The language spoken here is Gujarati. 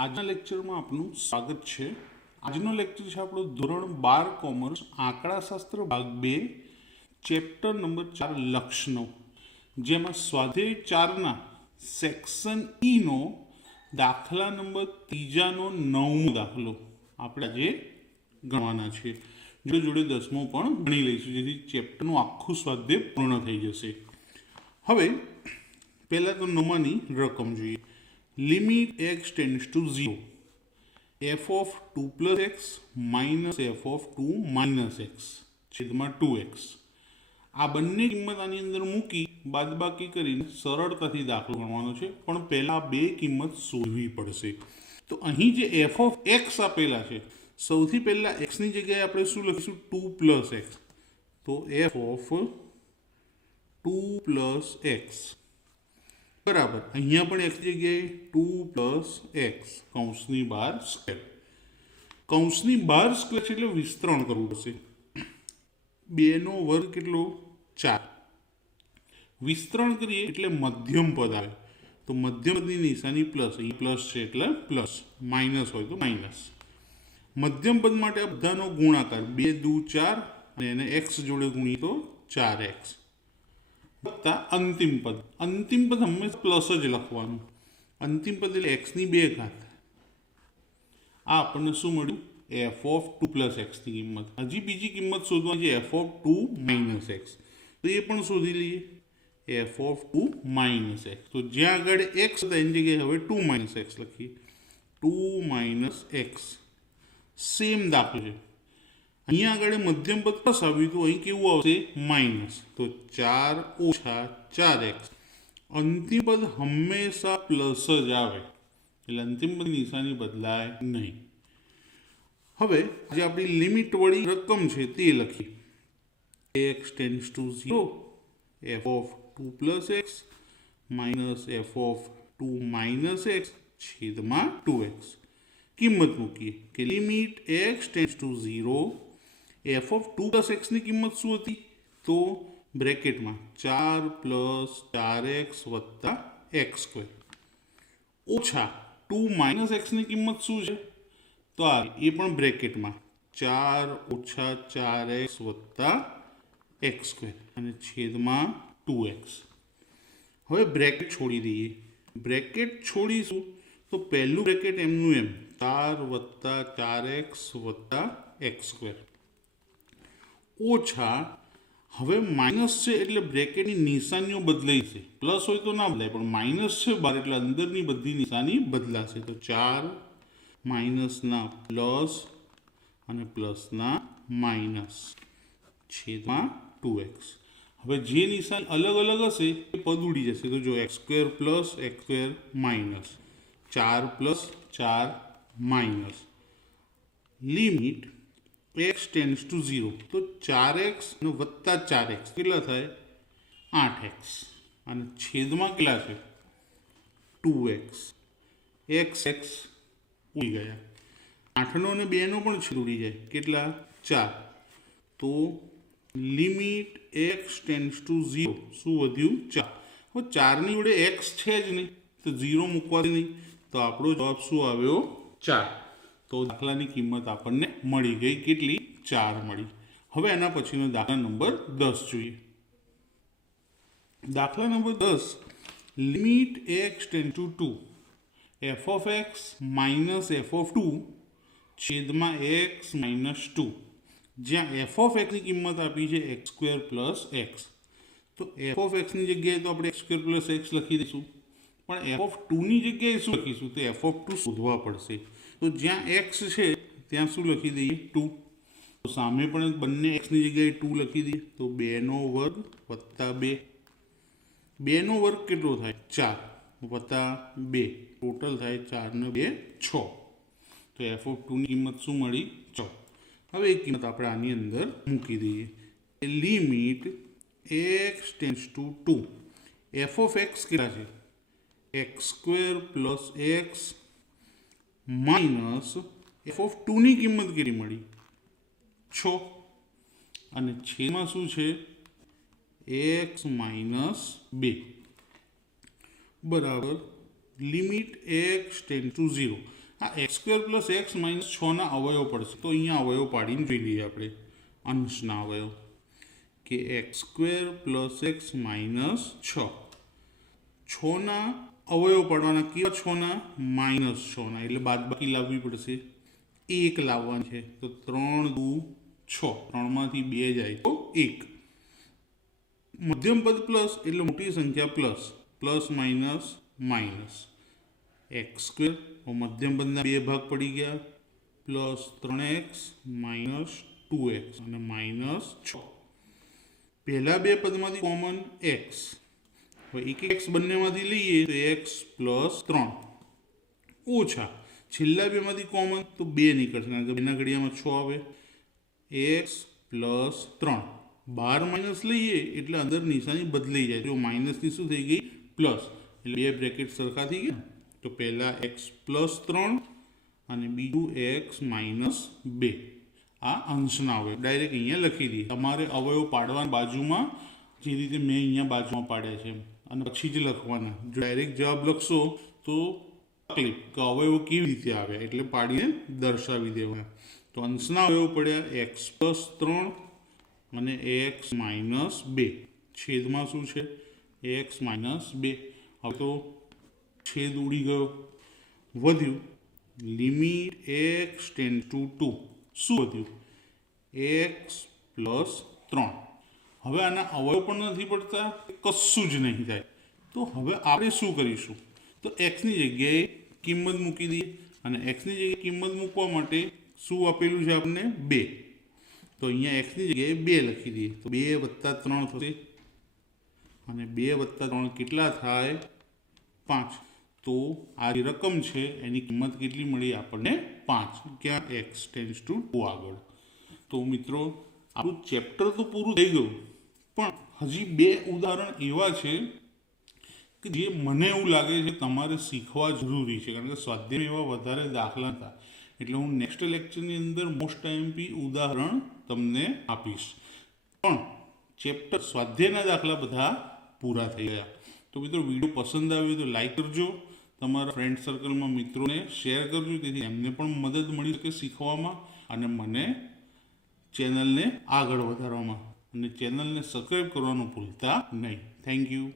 આજના લેક્ચરમાં આપનું સ્વાગત છે। આજનો લેક્ચર છે આપણો ધોરણ 12 કોમર્સ આંકડાશાસ્ત્ર ભાગ 2 ચેપ્ટર નંબર 4 લક્ષણો, જેમાં સ્વાધ્યાય 4ના સેક્શન ઈ નો દાખલા નંબર 3 નો 9મો દાખલો આપણે આજે ગણવાના છે। જોડે જોડે 10મો પણ ગણી લઈશું, જેથી ચેપ્ટરનું આખું સ્વાધ્યાય પૂર્ણ થઈ જશે। હવે પહેલા તો 9માની રકમ જોઈએ। Limit x tends to 0 f of 2 plus x minus f of 2 minus x છેદમાં 2x। આ બંને કિંમત આની અંદર મૂકી બાદબાકી કરીને સરળતાથી દાખલો ગણવાનો છે, પણ પહેલા બે કિંમત શોધવી પડશે। તો અહીં જે f of x આપેલા છે, સૌથી પહેલા x ની જગ્યાએ આપણે શું લખીશું? 2 plus x। તો f of 2 plus x બરાબર, અહીંયા પણ x જગ્યાએ 2 plus x કૌંસની બહાર સ્ક્વેર। કૌંસની બહાર સ્ક્વેર છે એટલે વિસ્તરણ કરવું પડશે। 2 નો વર્ગ કેટલો? 4। વિસ્તરણ કરીએ એટલે મધ્યમ પદ આવે, તો મધ્યમ પદની નિશાની પ્લસ, અહીં પ્લસ છે એટલે પ્લસ, માઇનસ હોય તો માઇનસ। મધ્યમ પદ માટે આ બધાનો ગુણાકાર 2 દુ 4 અને એને x જોડે ગુણીએ તો 4x વત્તા અંતિમ પદ। અંતિમ પદ હંમેશા પ્લસ જ લખવાનું। અંતિમ પદ એટલે x ની 2 ઘાત। આ આપણને શું મળ્યું? f of 2 plus x ની કિંમત। હજી બીજી કિંમત શોધવાની છે f of 2 minus x, તો એ પણ શોધી લઈએ। f of 2 minus x, તો જ્યાં આગળ x હતા એની જગ્યાએ હવે 2 minus x લખીએ। 2 minus x સેમ દાખલો છે। અહીંયા આગળ મધ્યમ પદ પ્લસ આવ્યું, તો અહીં કેવું આવશે? માઇનસ। તો 4 ઓછા 4x, અંતિમ પદ હંમેશા પ્લસ જ આવે એટલે અંતિમ પદની નિશાની બદલાય નહીં। હવે જે આપણી લિમિટ વાળી રકમ છે તે લખીએ। x tends to 0 f of 2 plus x minus f of 2 minus x છેદમાં 2x। કિંમત મૂકીએ કે limit x tends to 0 f of 2 plus x ની કિંમત શું હતી? તો બ્રેકેટમાં 4 plus 4x વત્તા x સ્ક્વેર ઓછા 2 minus x ની કિંમત શું છે? તો આ એ પણ બ્રેકેટમાં 4 ઓછા 4x વત્તા x સ્ક્વેર અને છેદમાં 2x। હવે બ્રેકેટ છોડી દઈએ। બ્રેકેટ છોડીશું તો પહેલું બ્રેકેટ એમનું એમ 4 વત્તા 4x વત્તા x સ્ક્વેર ઓછા, હવે માઇનસ છે એટલે બ્રેકેટની નિશાનીઓ બદલાઈ છે। પ્લસ હોય તો ના બદલાય, પણ માઇનસ છે બહાર એટલે અંદરની બધી નિશાની બદલાશે। તો 4 માઇનસના પ્લસ અને પ્લસના માઇનસ છેદમાં 2x। હવે જે નિશાની અલગ અલગ હશે એ પદ ઉડી જશે। તો જો x square plus x square minus 4 plus 4 minus limit x tends to 0, તો 4x અને વત્તા 4x કેટલા થાય? 8x અને છેદમાં કેટલા છે? 2x। x ઉડી ગયા, 8નો અને 2નો પણ છેદ ઉડી જાય, કેટલા? 4। તો લિમિટ x ટેન્ડ્સ ટુ 0 શું વધ્યું? 4। હવે 4ની જોડે x છે જ નહીં તો 0 મૂકવાથી નહીં, તો આપણો જવાબ શું આવ્યો? 4। તો દાખલાની કિંમત આપણને મળી ગઈ, કેટલી? 4 મળી। હવે એના પછીનો દાખલા નંબર 10 જોઈએ। દાખલા number 10, limit x tend to 2 f of x minus f of 2 છેદમાં x માઇનસ 2, જ્યાં f of x ની કિંમત આપી છે x સ્ક્વેર પ્લસ x। તો f of x ની જગ્યાએ તો આપણે x સ્ક્વેર પ્લસ x લખી દઈશું, પણ f of 2 ની જગ્યાએ શું લખીશું? તો f of 2 શોધવા પડશે। તો જ્યાં x છે ત્યાં શું લખી દઈએ? 2। તો સામે પણ બંને x ની જગ્યાએ 2 લખી દઈએ, તો 2નો વર્ગ વત્તા 2। 2નો વર્ગ કેટલો થાય? 4 વત્તા 2 ટોટલ થાય 4 ને 2 6। તો f of 2 ની કિંમત શું મળી? 6। હવે એ કિંમત આપણે આની અંદર મૂકી દઈએ। Limit x tends to 2 f of x કેટલા છે? x square plus x minus f of 2 ની કિંમત કેટલી મળી? 6 અને છેદમાં શું છે? x માઇનસ 2 બરાબર લિમિટ x ટેન્ડ ટુ 0। આ x² + x - 6ના અવયવ પડશે, તો અહીંયા અવયવ પાડીને જોઈ લઈએ આપણે અંશના અવયવ કે x² + x - 6 6ના અવયવ પાડવાના, કેવા 6ના? -6ના, એટલે બાદબાકી લાવવી પડશે, 1 લાવવાનું છે, તો 3 દુ 6, 3માંથી 2 જાય તો 1. મધ્યમ પદ પ્લસ એટલે મોટી સંખ્યા plus, plus minus minus, x² મધ્યમ પદના 2 ભાગ પડી ગયા, પ્લસ 3x માઇનસ 2x અને માઇનસ 6. પહેલા બે પદમાંથી કોમન x, હવે એક x બંનેમાંથી લઈએ તો x + 3 ઓછા છેલ્લા બેમાંથી કોમન તો 2 નીકળશે, કારણ કે બેના ઘડિયામાં 6 આવે, x + 3 બહાર માઇનસ લઈએ એટલે અંદર નિશાની બદલાઈ જાય, જો માઇનસની શું થઈ ગઈ? પ્લસ, એટલે બે બ્રેકેટ સરખા થઈ ગયા. તો પહેલા x + 3 અને બીજું x - 2. આ અંશના અવયવ ડાયરેક્ટ અહીંયા લખી દઈએ. તમારે અવયવ પાડવાની બાજુમાં જે રીતે મેં અહીંયા બાજુમાં પાડ્યા છે અને પછી જ લખવાના. જો ડાયરેક્ટ જવાબ લખશો તો તકલીફ કે અવયવ કેવી રીતે આવ્યા, એટલે પાડીને દર્શાવી દેવાના. તો અંશના અવયવ પડ્યા x + 3 અને x - 2. છેદમાં શું છે? x - 2. હવે તો છેદ ઉડી ગયો, વધ્યું લિમિટ x → 2. શું વધ્યું? x + 3. હવે આના અવયવ પણ નથી પડતા, કશું જ નહીં થાય. તો હવે આપણે શું કરીશું? તો xની જગ્યાએ કિંમત મૂકી દઈએ, અને xની જગ્યાએ કિંમત મૂકવા માટે શું આપેલું છે આપણને? 2. તો અહીંયા xની જગ્યાએ 2 લખી દઈએ, તો 2 + 3 થશે, અને 2 + 3 કેટલા થાય? 5. તો આ જે રકમ છે એની કિંમત કેટલી મળી આપણને? 5. ક્યાં? x → 2 આગળ. તો મિત્રો આપણું ચેપ્ટર તો પૂરું થઈ ગયું, પણ હજી 2 ઉદાહરણ એવા છે કે જે મને એવું લાગે છે તમારે શીખવા જરૂરી છે, કારણ કે સ્વાધ્યાય એવા વધારે દાખલા હતા. એટલે હું નેક્સ્ટ લેક્ચરની અંદર મોસ્ટ આઈએમપી ઉદાહરણ તમને આપીશ. પણ ચેપ્ટર સ્વાધ્યાયના દાખલા બધા પૂરા થઈ ગયા. તો મિત્રો વિડીયો પસંદ આવ્યો તો લાઈક કરજો, તમારા ફ્રેન્ડ સર્કલમાં મિત્રોને શેર કરજો, તેથી એમને પણ મદદ મળી શકે શીખવામાં અને મને ચેનલને આગળ વધારવામાં. અને ચેનલને સબસ્ક્રાઈબ કરવાનું ભૂલતા નહીં. Thank you.